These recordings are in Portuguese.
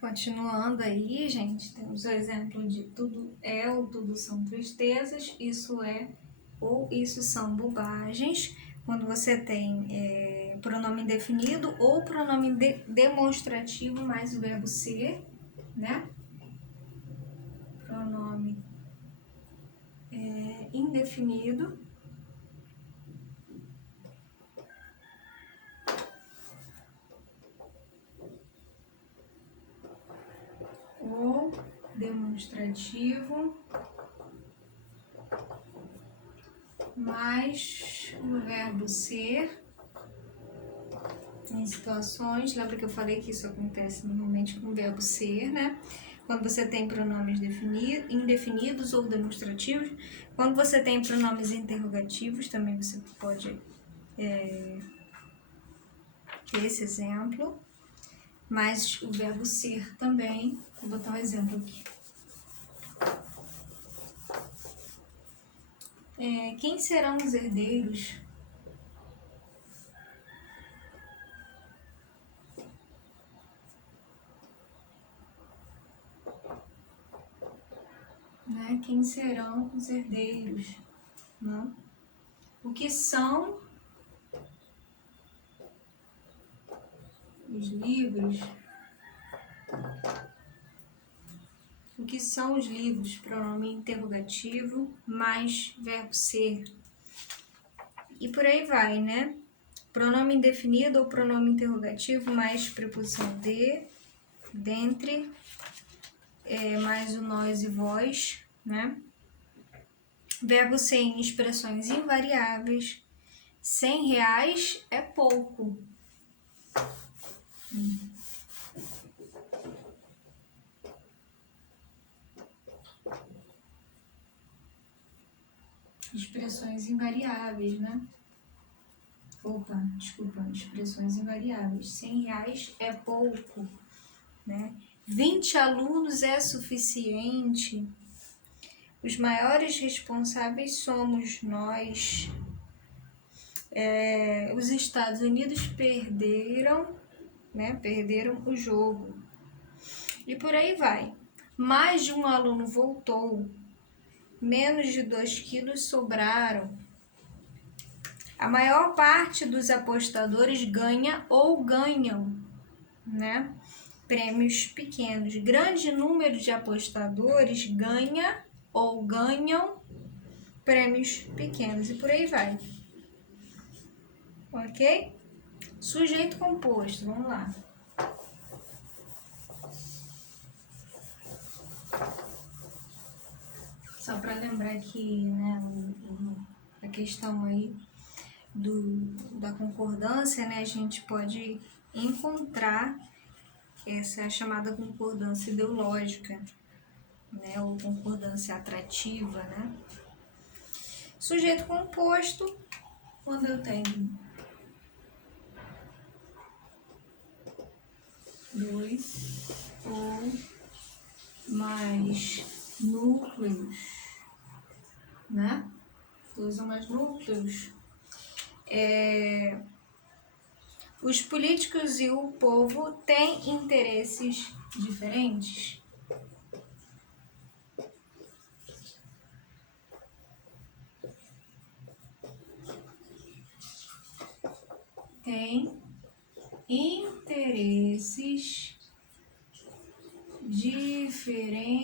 Continuando aí, gente, temos o exemplo de tudo é ou tudo são tristezas, isso é ou isso são bobagens. Quando você tem pronome indefinido ou pronome demonstrativo mais o verbo ser, né? Pronome indefinido. Ou demonstrativo mais o verbo ser em situações, lembra que eu falei que isso acontece normalmente com o verbo ser, né? Quando você tem pronomes indefinidos ou demonstrativos. Quando você tem pronomes interrogativos, também você pode ter esse exemplo. Mas o verbo ser também, vou botar um exemplo aqui. Quem serão os herdeiros? Né? Quem serão os herdeiros? Né? O que são os livros? O que são os livros? Pronome interrogativo mais verbo ser. E por aí vai, né? Pronome indefinido ou pronome interrogativo mais preposição de, dentre, mais o nós e vós, né? Verbo ser em expressões invariáveis. R$100 é pouco. Expressões invariáveis, né? Expressões invariáveis. R$100 é pouco, né? 20 alunos é suficiente. Os maiores responsáveis somos nós. Os Estados Unidos perderam, né? Perderam o jogo. E por aí vai. Mais de um aluno voltou. Menos de 2 quilos sobraram. A maior parte dos apostadores ganha ou ganham, né? Prêmios pequenos. Grande número de apostadores ganha ou ganham prêmios pequenos. E por aí vai. Ok? Sujeito composto, vamos lá. Só para lembrar que, né, a questão aí da concordância, né, a gente pode encontrar essa chamada concordância ideológica, né, ou concordância atrativa, né. Sujeito composto, quando eu tenho 2 ou mais núcleos, né, 2 ou mais núcleos, os políticos e o povo têm interesses diferentes? Tem interesses diferentes.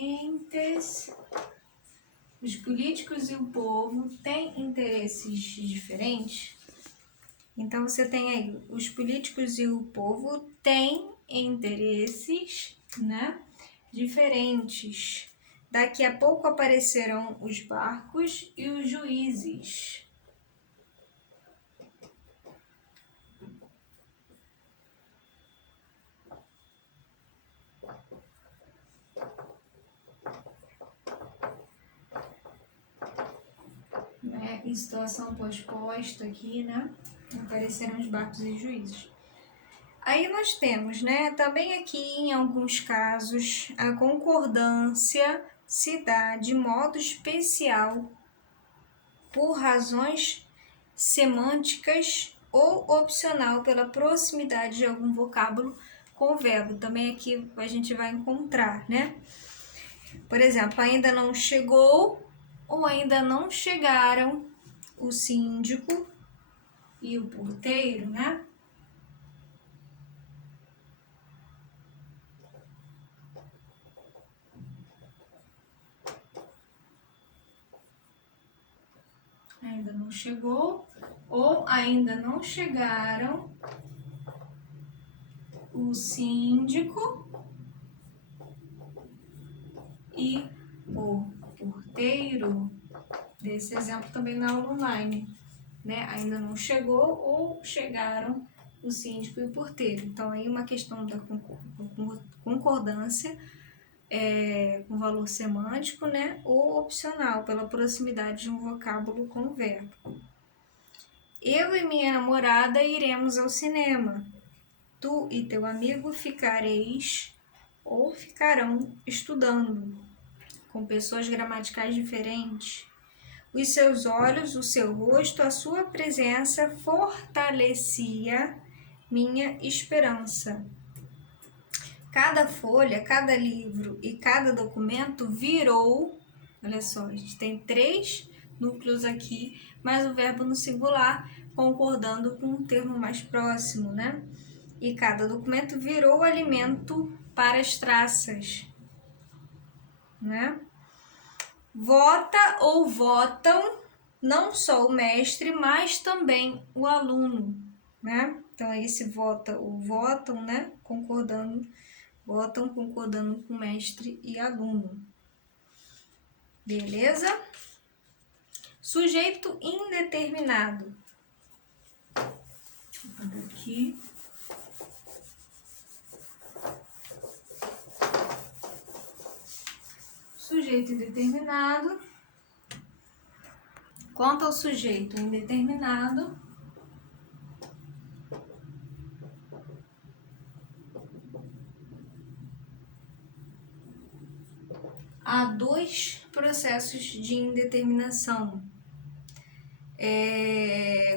Os políticos e o povo têm interesses diferentes? Então, você tem aí, os políticos e o povo têm interesses, né, diferentes. Daqui a pouco aparecerão os barcos e os juízes. Em situação posposta aqui, né, aparecerão os barcos e juízes. Aí nós temos, né, também aqui em alguns casos, a concordância se dá de modo especial por razões semânticas ou opcional pela proximidade de algum vocábulo com o verbo. Também aqui a gente vai encontrar, né? Por exemplo, ainda não chegou ou ainda não chegaram o síndico e o porteiro, né? Ainda não chegou ou ainda não chegaram o síndico e o porteiro. Desse exemplo também na aula online, né? Ainda não chegou ou chegaram o síndico e o porteiro. Então, aí uma questão da concordância com valor semântico, né? Ou opcional, pela proximidade de um vocábulo com o verbo. Eu e minha namorada iremos ao cinema. Tu e teu amigo ficareis ou ficarão estudando, com pessoas gramaticais diferentes. Os seus olhos, o seu rosto, a sua presença fortalecia minha esperança. Cada folha, cada livro e cada documento virou, olha só, a gente tem 3 núcleos aqui, mas o verbo no singular, concordando com um termo mais próximo, né? E cada documento virou alimento para as traças, né? Vota ou votam não só o mestre, mas também o aluno, né? Então, esse vota ou votam, né? Votam concordando com mestre e aluno. Beleza? Sujeito indeterminado. Vou botar aqui. Sujeito indeterminado. Quanto ao sujeito indeterminado, há 2 processos de indeterminação.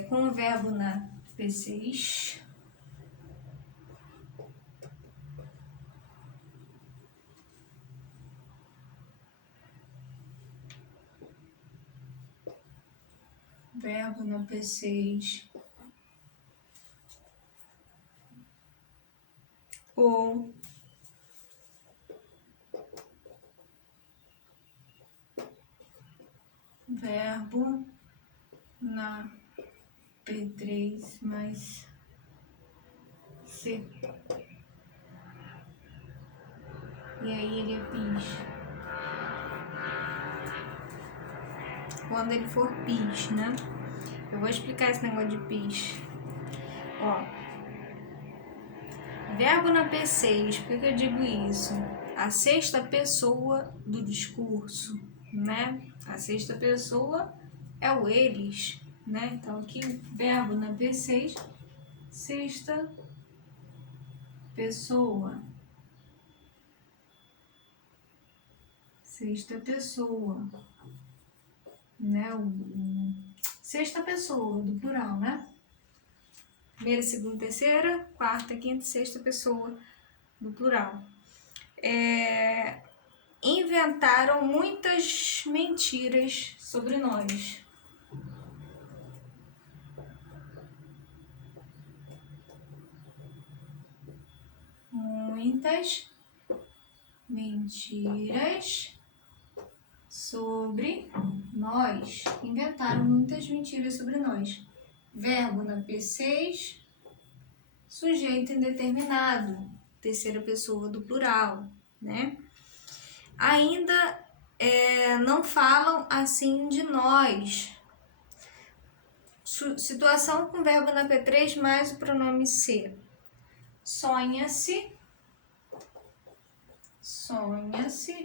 Com o verbo na P6, verbo na P6 ou verbo na P3 mais C. E aí ele é PIS. Quando ele for PIS, né? Eu vou explicar esse negócio de PIS. Ó, verbo na P6, por que eu digo isso? A 6ª pessoa do discurso, né? A 6ª pessoa é o eles, né? Então, aqui, verbo na P6, 6ª pessoa. 6ª pessoa, né? 6ª pessoa, do plural, né? 1ª, 2ª, 3ª, 4ª, 5ª, 6ª pessoa, do plural. Inventaram muitas mentiras sobre nós. Muitas mentiras sobre nós. Inventaram muitas mentiras sobre nós. Verbo na P6, sujeito indeterminado, 3ª pessoa do plural, né? Ainda não falam assim de nós. Situação com verbo na P3 mais o pronome ser. Sonha-se,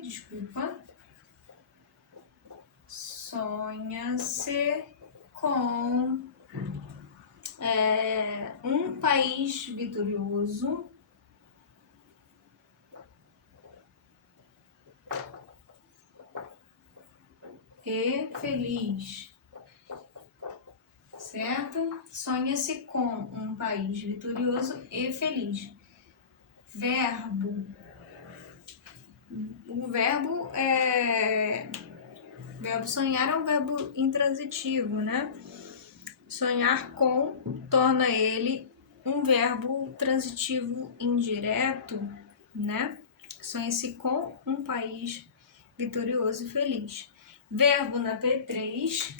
desculpa. Sonha-se com um país vitorioso e feliz, certo? Sonha-se com um país vitorioso e feliz. verbo. O verbo sonhar é um verbo intransitivo, né? Sonhar com torna ele um verbo transitivo indireto, né? Sonha-se com um país vitorioso e feliz. Verbo na P3,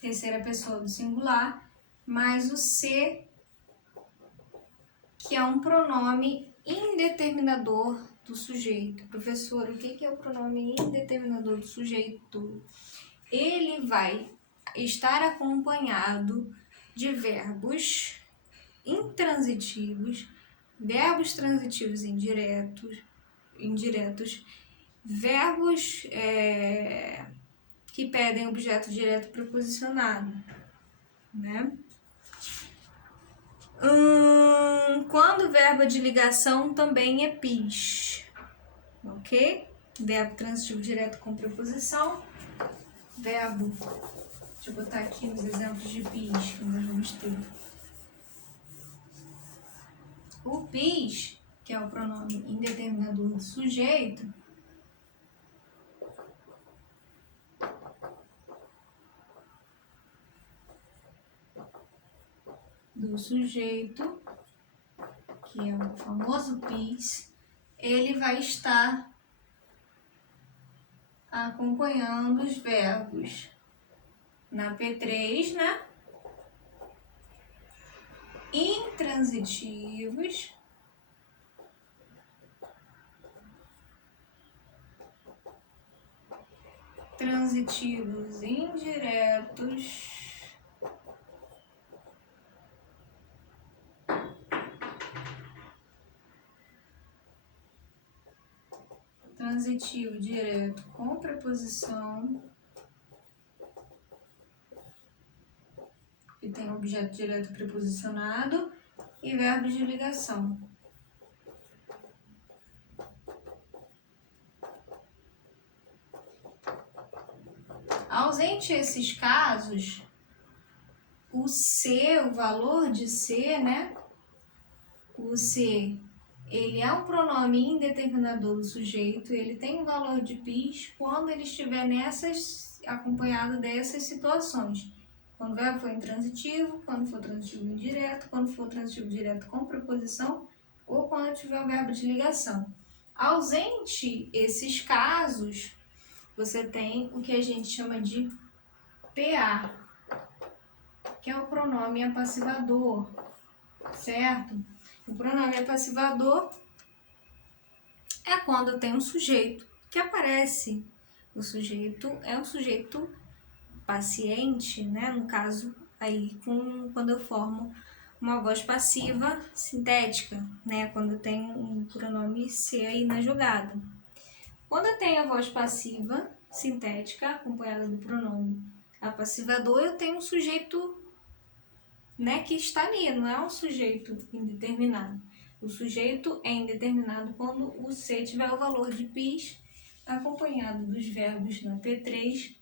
terceira pessoa do singular, mais o ser, que é um pronome indeterminador do sujeito. Professor, o que é o pronome indeterminador do sujeito? Ele vai estar acompanhado de verbos intransitivos, verbos transitivos indiretos, verbos que pedem objeto direto preposicionado, né? Quando o verbo de ligação também é PIS, ok? Verbo transitivo direto com preposição, verbo, deixa eu botar aqui os exemplos de PIS que nós vamos ter. O PIS, que é o pronome indeterminador do sujeito, que é o famoso PIS, ele vai estar acompanhando os verbos na P3, né? Intransitivos, transitivos indiretos, transitivo direto com preposição, que tem objeto direto preposicionado, e verbos de ligação. Ausente esses casos, o C, o valor de C, né? O C, ele é um pronome indeterminador do sujeito, ele tem um valor de PIS quando ele estiver acompanhado dessas situações. Quando o verbo for intransitivo, quando for transitivo indireto, quando for transitivo direto com preposição ou quando tiver o verbo de ligação. Ausente esses casos, você tem o que a gente chama de PA, que é o pronome apassivador, certo? O pronome apassivador é quando tem um sujeito que aparece. O sujeito é um sujeito paciente, né? No caso, aí quando eu formo uma voz passiva sintética, né? Quando tem um pronome ser aí na jogada. Quando eu tenho a voz passiva sintética acompanhada do pronome apassivador, eu tenho um sujeito, né, que está ali, não é um sujeito indeterminado. O sujeito é indeterminado quando o C tiver o valor de PIS acompanhado dos verbos na P3,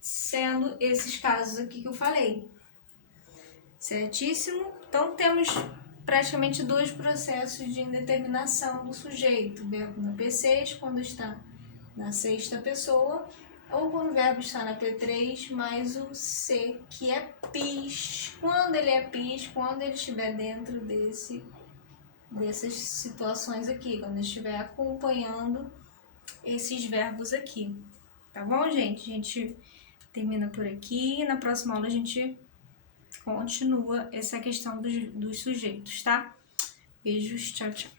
sendo esses casos aqui que eu falei. Certíssimo? Então, temos praticamente dois processos de indeterminação do sujeito. O verbo na P6, quando está na sexta pessoa, ou quando o verbo está na P3, mais o C, que é PIS. Quando ele é PIS, quando ele estiver dentro dessas situações aqui, quando ele estiver acompanhando esses verbos aqui. Tá bom, gente? A gente termina por aqui. Na próxima aula a gente continua essa questão dos sujeitos, tá? Beijos, tchau, tchau.